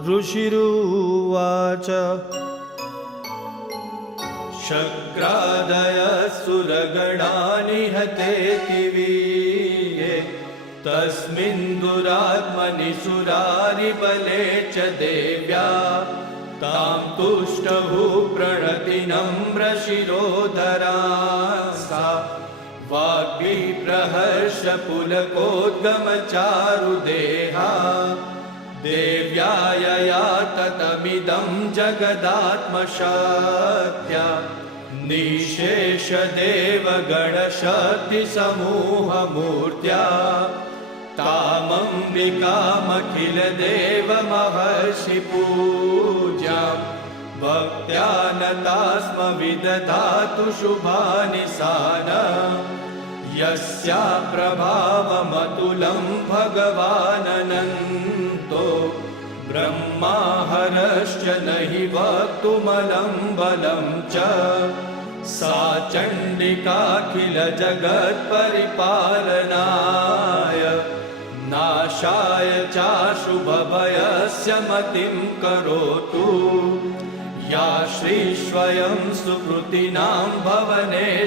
ऋषिरुवाच शक्रादयसुरगणानि हतेति वीर्ये तस्मिन् दुरात्मनि सुरारिबले च देव्या तां तुष्टभूप्रणतिनम्रशिरोधरा सा वाग्विप्रहर्षपुलकोद्गमचारुदेहा देव्या यया ततमिदं जगदात्मशक्त्या निःशेषदेवगणशक्तिसमूहमूर्त्या तामम्बिकामखिलदेवमहर्षिपूज्यां भक्त्या नता स्म विदधातु शुभानि सानम् यस्या प्रभावमतुलं भगवाननन्तो ब्रह्माहरश्च न हि वक्तुमलं बलं च सा चण्डिकाखिलजगत्परिपालनाय नाशाय चाशुभभयस्य मतिं करोतु या श्रीस्वयं सुकृतिनां भवनेष्वलक्ष्मी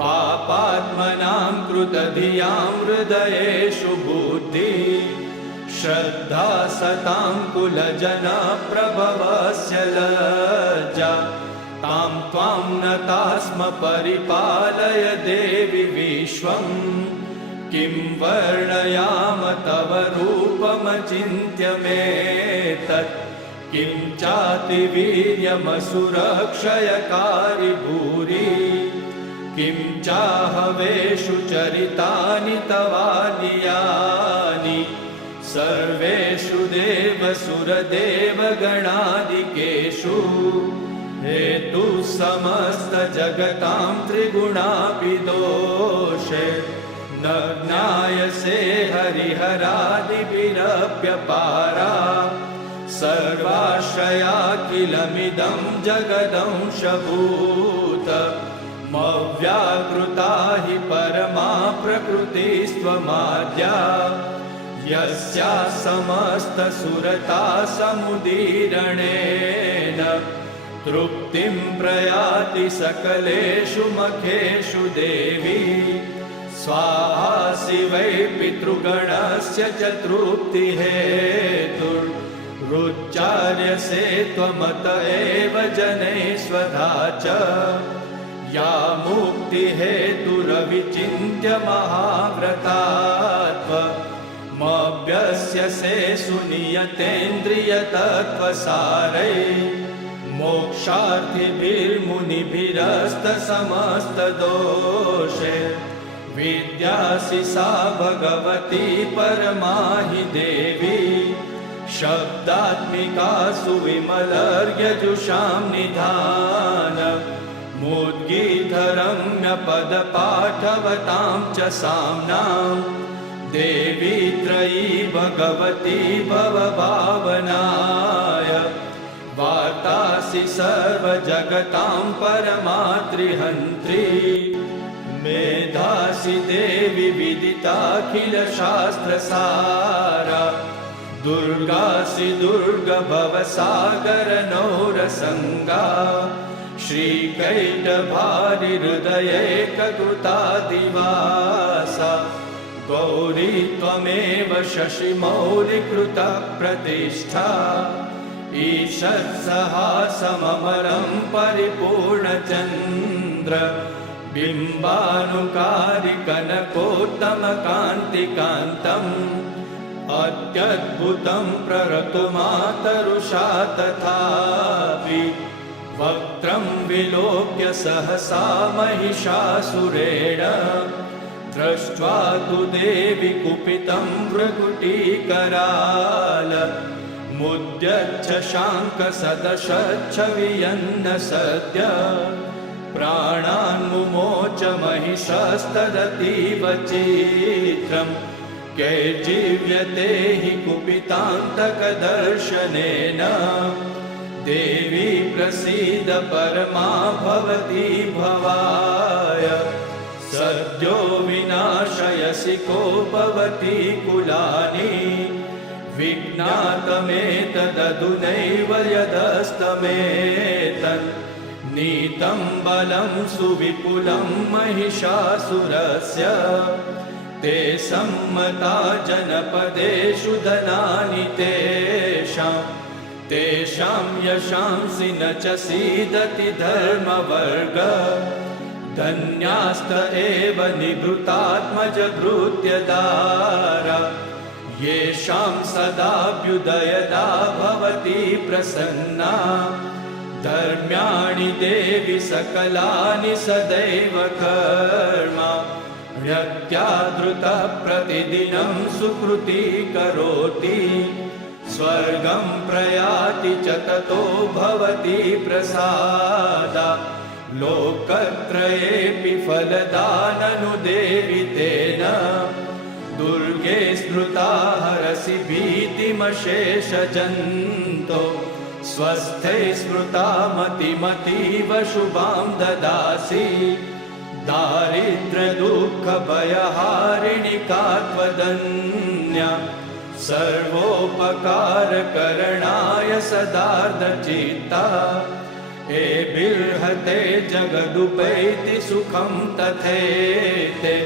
पापात्मनां कृतधियां हृदयेषु बुद्धि श्रद्धा सतां कुलजनप्रभवस्य लज्जा तां त्वां नता स्म परिपालय देवि विश्वं किं वर्णयाम तव रूपमचिन्त्यमेतत् किं चातिवीर्यमसुरक्षयकारि भूरि किं चाहवेषु चरितानि तवानियानि सर्वेषु देवसुरदेवगणादिकेषु हेतुः समस्तजगतां त्रिगुणापि दोषे न ज्ञायसे हरिहरादिभिरप्यपारा सर्वाश्रया किलमिदं जगदंशभूत मव्याकृता हि परमा प्रकृतिस्त्वमाद्या यस्या समस्तसुरता समुदीरणेन तृप्तिं प्रयाति सकलेषु मखेषु देवी स्वाहासि वै पितृगणस्य च तृप्तिहेतुरुच्चार्यसे त्वमत एव जनैः स्वधा च या मुक्तिहेतुरविचिन्त्य महाव्रतात्वमभ्यस्यसे सुनियतेन्द्रियतत्त्वसारै मोक्षार्थिभिर्मुनिभिरस्तसमस्तदोषे विद्यासि सा भगवती परमा हि देवी शब्दात्मिका सुविमलर्यजुषां निधान मुद्गीतरम्यपदपाठवतां च साम्नां देवी त्रयी भगवती भवभावनाय वार्तासि सर्वजगतां परमात्रिहन्त्री मेधासि देवि विदिताखिलशास्त्रसारा दुर्गासि दुर्गभवसागरनौरसङ्गा श्रीकैटभारिहृदयैककृतादिवासा गौरी त्वमेव शशिमौलिकृतप्रतिष्ठा ईषत्सहासममरं परिपूर्णचन्द्र बिम्बानुकारिकनकोत्तमकान्तिकान्तम् अत्यद्भुतं प्ररतुमातरुषा तथापि वक्त्रं विलोक्य सहसा महिषासुरेण दृष्ट्वा तु देवि कुपितं भ्रुकुटीकराल मुद्यच्छ शाङ्कसदशच्छवियन्न सद्य प्राणान् मुमोच महिषस्तदतीव चित्रम् कैर्जीव्यते हि कुपितान्तकदर्शनेन देवी प्रसीद परमा भवती भवाय सद्यो विनाशयसि को भवती कुलानि विज्ञातमेतदधुनैव यदस्तमेतन् नीतं बलं सुविपुलं महिषासुरस्य ते सम्मता जनपदेषु धनानि तेषां यशांसि न च सीदति धर्मवर्ग धन्यास्त एव निभृतात्मजभृत्यदारा येषां सदाभ्युदयदा भवति प्रसन्ना धर्म्याणि देवि सकलानि सदैव कर्म ह्यत्यादृतः प्रतिदिनं सुकृती करोति स्वर्गं प्रयाति च ततो भवति प्रसादा लोकत्रयेऽपि फलदाननु देवि तेन दुर्गे स्मृता हरसि भीतिमशेषजन्तो स्वस्थे स्मृता मतिमतीव शुभां ददासि दारिद्र्यदुःखभयहारिणि का त्वदन्या सर्वोपकारकरणाय सदार्धचित्ता एभिर्हते जगदुपैति सुखं तथेते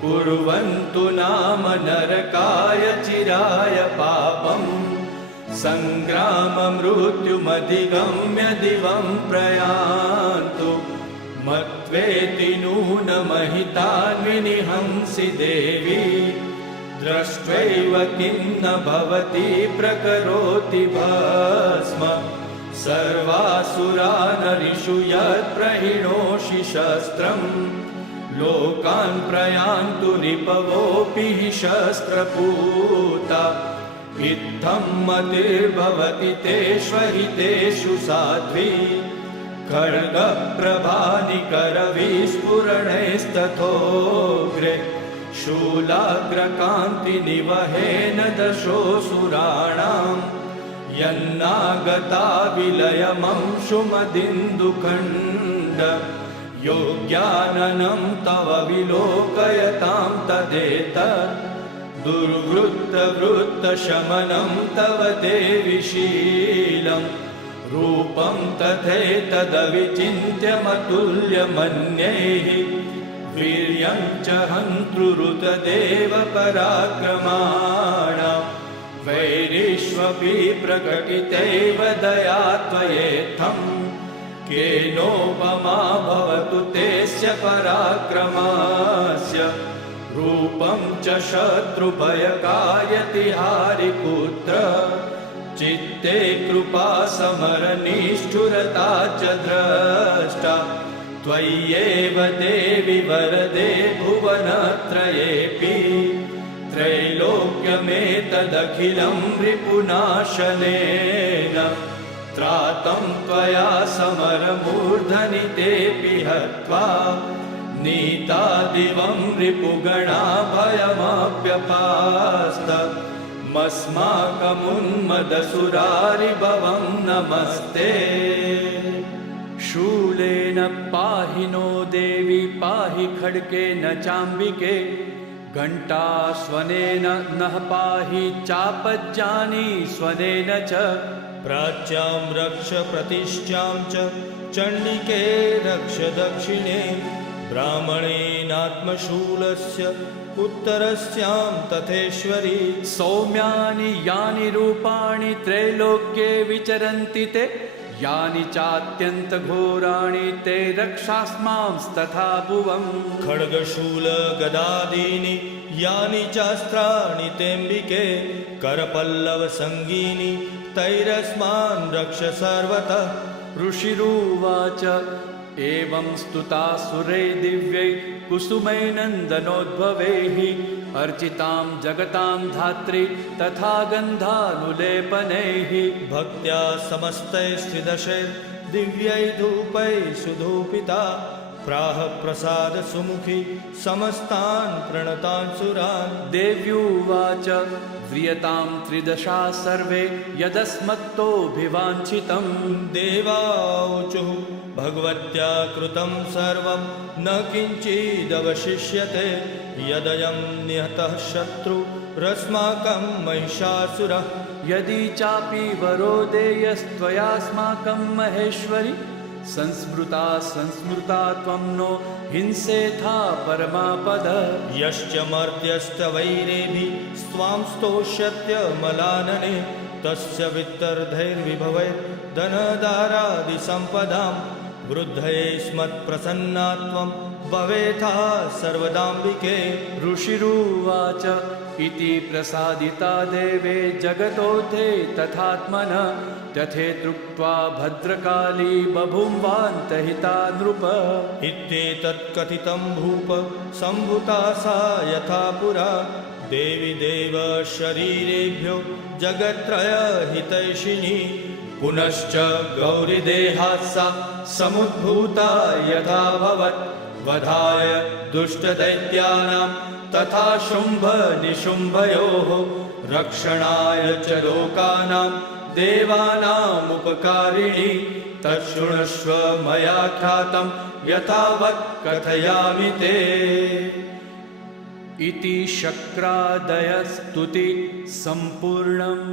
कुर्वन्तु नाम नरकाय चिराय पापम् सङ्ग्राममृत्युमधिगम्य दिवं प्रयान्तु मत्वेति नूनमहितान्विनिहंसि देवी दृष्ट्वैव किं न भवति प्रकरोति भस्म सर्वासुरा नरिषु यत्प्रहिणोषि शस्त्रम् लोकान् प्रयान्तु रिपवोऽपि हि शस्त्रपूता इत्थं मतिर्भवति तेष्वहितेषु साध्वी खड्गप्रभानिकरविस्फुरणैस्तथोग्रे शूलाग्रकान्तिनिवहेन दशोऽसुराणां यन्नागता विलयमंशुमदिन्दुखण्ड योग्याननं तव विलोकयतां तदेतत् दुर्वृत्तवृत्तशमनं तव देवि शीलं रूपं तथैतदविचिन्त्यमतुल्यमन्यैः वीर्यं च हन्तृरुतदेव पराक्रमाण वैरिष्वपि प्रकटितैव दया त्वयेत्थं केनोपमा भवतु तेस्य पराक्रमस्य रूपं च शत्रुभयकायति हारिपुत्र चित्ते कृपा समरनिष्ठुरता च द्रष्टा त्वय्येव देवि वरदे भुवनत्रयेऽपि त्रैलोक्यमेतदखिलं रिपुनाशनेन त्रातं त्वया समरमूर्धनि तेऽपि हत्वा नीता दिवं रिपुगणा भयमप्यपास्त मस्माकमुन्मदसुरारिभवं नमस्ते शूलेन पाहि नो देवी पाहि खड्गेन चाम्बिके घण्टास्वनेन नः पाहि चापज्जानी स्वनेन च प्राच्यां रक्ष प्रतिष्ठां च चण्डिके रक्ष दक्षिणे ब्राह्मणेनात्मशूलस्य उत्तरस्यां तथेश्वरी सौम्यानि यानि रूपाणि त्रैलोक्ये विचरन्ति ते यानि चात्यन्तघोराणि ते रक्षास्मांस्तथा भुवम् खड्गशूल गदादीनि यानि चास्त्राणि तेऽम्बिके करपल्लवसङ्गीनि तैरस्मान् रक्ष सर्वतः ऋषिरुवाच एवं स्तुता सुरै दिव्यै कुसुमैनन्दनोद्भवैः अर्चितां जगतां धात्री तथा गन्धानुलेपनैः भक्त्या समस्तैस्त्रिदशैर्दिव्यै धूपैः सुधूपिता प्राह प्रसाद सुमुखी समस्तान् प्रणतान् सुरान् देव्युवाच व्रियतां त्रिदशा सर्वे यदस्मत्तोऽभिवाञ्छितं देवाऊचुः भगवत्या कृतं सर्वं न किञ्चिदवशिष्यते यदयं निहतः शत्रु रस्माकं महिषासुरः यदि चापि वरो देयस्त्वयास्माकं महेश्वरि संस्मृता त्वं नो हिंसेथा परमापद यश्च मर्त्यश्च वैरेभिः स्वां स्तोष्यत्यमलानने तस्य वित्तर्धैर्विभवै धनदारादिसम्पदां वृद्धये स्मत्प्रसन्ना त्वं भवेथा सर्वदाम्बिके ऋषिरुवाच इति प्रसादिता देवे जगतोऽथे तथात्मनः तथेत्युक्त्वा भद्रकाली बभूवान्तहिता नृप इत्येतत्कथितं भूप सम्भुता सा यथा पुरा देवी देव शरीरेभ्यो जगत्त्रयहितैषिणी पुनश्च गौरीदेहात् सा समुद्भूता यथा भवत् वधाय दुष्टदैत्यानां तथा शुम्भनिशुम्भयोः रक्षणाय च लोकानां देवानामुपकारिणी तच्छृणुष्व मया ख्यातं यथावत् कथयामि ते इति शक्रादयस्तुति सम्पूर्णम्।